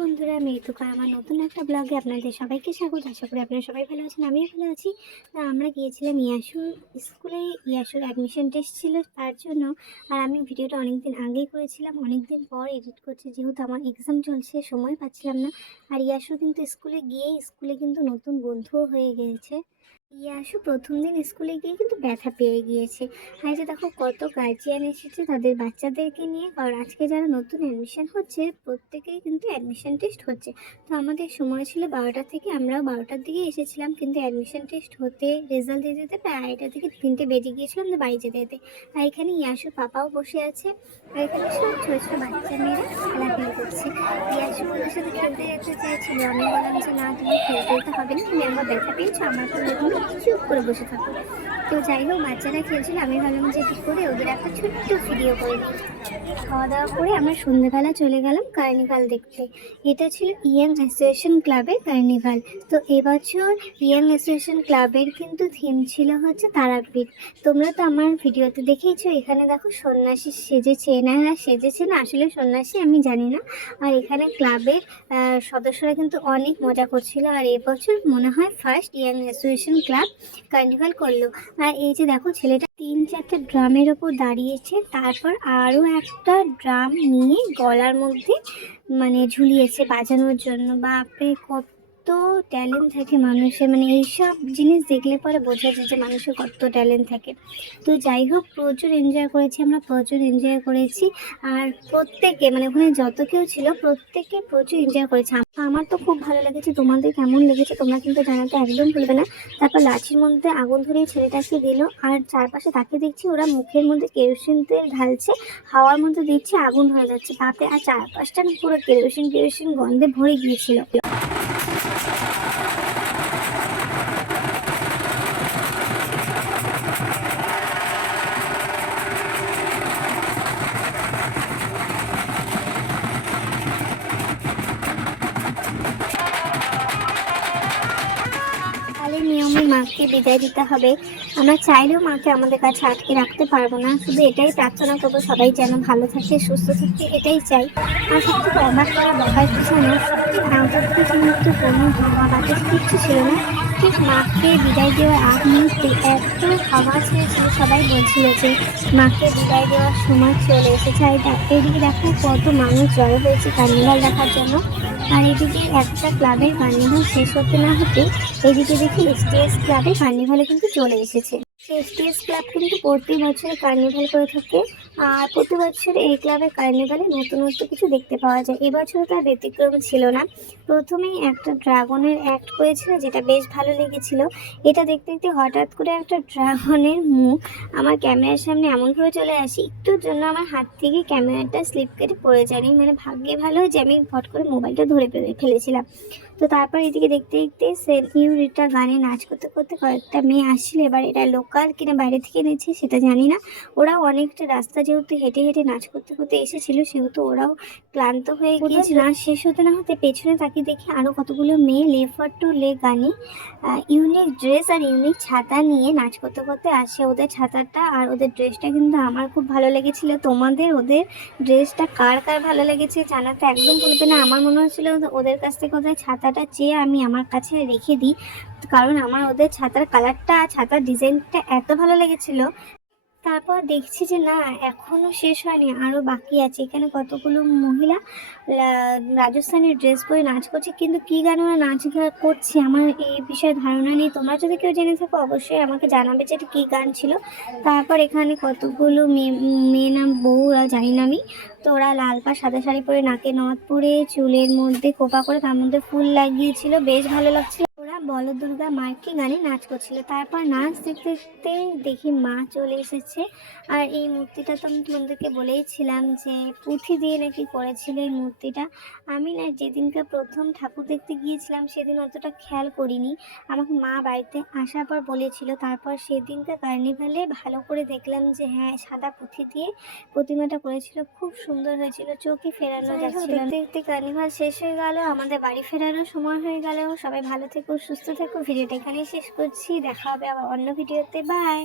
বন্ধুরা আমি ঋতুকা আমার নতুন একটা ব্লগে আপনাদের সবাইকে স্বাগত। আশা করি আপনারা সবাই ভালো আছেন, আমিও ভালো আছি। তা আমরা গিয়েছিলাম ইয়াসুর স্কুলে, ইয়াসুর অ্যাডমিশন টেস্ট ছিল তার জন্য। আর আমি ভিডিওটা অনেক দিন আগেই করেছিলাম অনেক দিন পর এডিট করছি। যেহেতু আমার এক্সাম চলছে, সময় পাচ্ছিলাম না। আর ইয়াসু কিন্তু স্কুলে গিয়ে, স্কুলে কিন্তু নতুন বন্ধুও হয়ে গিয়েছে। ইয়াসু প্রথম দিন স্কুলে গিয়ে কিন্তু ব্যথা পেয়ে গিয়েছে। আর যে দেখো কত গার্জিয়ান এসেছে তাদের বাচ্চাদেরকে নিয়ে। কারণ আজকে যারা নতুন অ্যাডমিশন হচ্ছে, প্রত্যেকেই কিন্তু অ্যাডমিশন টেস্ট হচ্ছে। তো আমাদের সময় ছিল বারোটা থেকে, আমরাও বারোটার দিকে এসেছিলাম, কিন্তু অ্যাডমিশন টেস্ট হতে রেজাল্ট দিতে যেতে প্রায় আড়াইটা থেকে তিনটে বেজে গিয়েছিলাম আমাদের বাড়ি যেতে যেতে। আর এখানে ইয়াসুর পাপাও বসে আছে। আর এখানে সব ছোটো ছোটো বাচ্চা মেয়েরা খেলাধুলা করছে। ইয়াসু ওদের সাথে খেলতে যেতে চাইছিল আমি বললাম যে, না, তুমি খেলতে হবে না, তুমি আমার ব্যথা পেয়েছ, আমার তুমি চুপ করে বসে থাকো। তো যাই হোক, বাচ্চারা খেলছিল, আমি ভাবলাম যে কী করে ওদের একটা ছোট্ট ভিডিও করে নিই খাওয়া দাওয়া করে আমরা সন্ধ্যেবেলা চলে গেলাম কার্নিভাল দেখতে। এটা ছিল ইয়াং অ্যাসোসিয়েশন ক্লাবের কার্নিভাল। তো এবছর ইয়াং অ্যাসোসিয়েশন ক্লাবের কিন্তু থিম ছিল হচ্ছে তারাপীঠ। তোমরা তো আমার ভিডিওতে দেখেইছো, এখানে দেখো সন্ন্যাসী সেজেছে এনারা সেজেছে না, আসলে সন্ন্যাসী আমি জানি না। আর এখানে ক্লাবের সদস্যরা কিন্তু অনেক মজা করছিল। আর এবছর মনে হয় first young association club carnival করল। আর এই যে দেখো, ছেলেটা তিন চারটে ড্রামের ওপর দাঁড়িয়েছে, তারপর আরও একটা ড্রাম নিয়ে গলার মধ্যে মানে ঝুলিয়েছে বাজানোর জন্য। বাপে কত ট্যালেন্ট থাকে মানুষের মানে এইসব জিনিস দেখলে পরে বোঝা যায় যে মানুষের কত ট্যালেন্ট থাকে। তো যাই হোক, প্রচুর এনজয় করেছি আমরা, প্রচুর এনজয় করেছি। আর প্রত্যেকে মানে ওখানে যত কেউ ছিল, প্রত্যেকে প্রচুর এনজয় করেছে। আমার তো খুব ভালো লেগেছে, তোমাদের কেমন লেগেছে, তোমরা কিন্তু জানাতে একদম ভুলবে না। তারপর লাঠির মধ্যে আগুন ধরিয়ে ছেলেটাকে দিল, আর চারপাশে তাকে দেখছি ওরা মুখের মধ্যে কেরোসিন তেল ঢালছে, হাওয়ার মধ্যে দিচ্ছে, আগুন ধরে যাচ্ছে তাতে আর চারপাশটা পুরো কেরোসিন কেরোসিন গন্ধে ভরে গিয়েছিল। মাকে বিদায় দিতে হবে। আমরা চাইলেও মাকে আমাদের কাছে আটকে রাখতে পারব না। শুধু এটাই প্রার্থনা করব, সবাই যেন ভালো থাকে, সুস্থ থাকে, এটাই চাই। আর সব থেকে অবাক করা বাবার কিছু না থেকে কোনো বাতাস কিচ্ছু ছিল না। ঠিক মাকে বিদায় দেওয়ার আগ মুহূর্তে এত হাওয়া ছেড়েছিল সবাই বলছিল যে মাকে বিদায় দেওয়ার সময় চলে এসেছে। আর এদিকে দেখো কত মানুষ জড়ো হয়েছে কার্নিভাল দেখার জন্য। আর এদিকে একটা ক্লাবের কার্নিভাল শেষ হতে না হতে এদিকে দেখি এসটিএস ক্লাবে কার্নিভালে কিন্তু চলে এসেছে। এসটিএস ক্লাব কিন্তু প্রতি বছর কার্নিভাল করে থাকে। আর প্রতি বছর এই ক্লাবের কার্নিভালে নতুনত্ব কিছু দেখতে পাওয়া যায়। এবছর তার ব্যতিক্রম ছিল না। প্রথমেই একটা ড্রাগনের অ্যাক্ট করেছিল যেটা বেশ ভালো লেগেছিল। এটা দেখতে দেখতে হঠাৎ করে একটা ড্রাগনের মুখ আমার ক্যামেরার সামনে এমনভাবে চলে আসি, একটুর জন্য আমার হাত থেকে ক্যামেরাটা স্লিপ কেটে পড়ে যায়নি মানে ভাগ্যে ভালো যে আমি ফট করে মোবাইলটা ধরে ফেলে- ফেলেছিলাম। তো তারপর এদিকে দেখতে দেখতে সেন্ট ইউরিটা গানে নাচ করতে করতে কয়েকটা মেয়ে আসছিল। এবার এটা লোকাল কিনা বাইরে থেকে এনেছে সেটা জানি না। ওরাও অনেকটা রাস্তা যেহেতু হেঁটে হেঁটে নাচ করতে করতে এসেছিল সেহেতু ওরাও ক্লান্ত হয়ে গিয়েছে নাচ শেষ হতে না হতে পেছনে তাকিয়ে দেখি আরও কতগুলো মেয়ে লেফার টু লে গানে ইউনিক ড্রেস আর ইউনিক ছাতা নিয়ে নাচ করতে করতে আসে। ওদের ছাতাটা আর ওদের ড্রেসটা কিন্তু আমার খুব ভালো লেগেছিল। তোমাদের ওদের ড্রেসটা কার কার ভালো লেগেছে জানাতে একদম বলবে না। আমার মনে হচ্ছিল ওদের কাছ থেকে ওদের ছাতাটা চেয়ে আমি আমার কাছে রেখে দিই। কারণ আমার ওদের ছাতার কালারটা ছাতার ডিজাইনটা এত ভালো লেগেছিল। তারপর দেখছি যে না, এখনও শেষ হয়নি আরও বাকি আছে। এখানে কতগুলো মহিলা রাজস্থানের ড্রেস পরে নাচ করছে, কিন্তু কী গান ওরা নাচ করছে আমার এই বিষয়ে ধারণা নেই। তোমরা যদি কেউ জেনে থাকো, অবশ্যই আমাকে জানাবে যে এটা কী গান ছিল। তারপর এখানে কতগুলো মেয়ে মেয়ে নাম বউরা জানি না আমি। তো ওরা লাল পা সাদা শাড়ি পরে নাকে নথ পরে চুলের মধ্যে কোপা করে তার মধ্যে ফুল লাগিয়েছিল। বেশ ভালো লাগছিল। বল দুর্গা মার্কি গানে নাচ করছিল। তারপর নাচ দেখতে দেখতে দেখি মা চলে এসেছে। আর এই মূর্তিটা তো আমি তোমাদেরকে বলেইছিলাম যে পুঁথি দিয়ে নাকি করেছিল এই মূর্তিটা। আমি না যেদিনকে প্রথম ঠাকুর দেখতে গিয়েছিলাম সেদিন অতটা খেয়াল করিনি। আমাকে মা বাড়িতে আসার পর বলেছিল তারপর সেদিনকে কার্নিভালে ভালো করে দেখলাম যে হ্যাঁ সাদা পুঁথি দিয়ে প্রতিমাটা করেছিল। খুব সুন্দর হয়েছিল চোখে ফেরানো যাচ্ছিল দেখতে দেখতে কার্নিভাল শেষ হয়ে গেল আমাদের বাড়ি ফেরারও সময় হয়ে গেল। সবাই ভালো থেকো সুস্থ থাকো ভিডিওটা এখানেই শেষ করছি দেখা হবে আবার অন্য ভিডিওতে বাই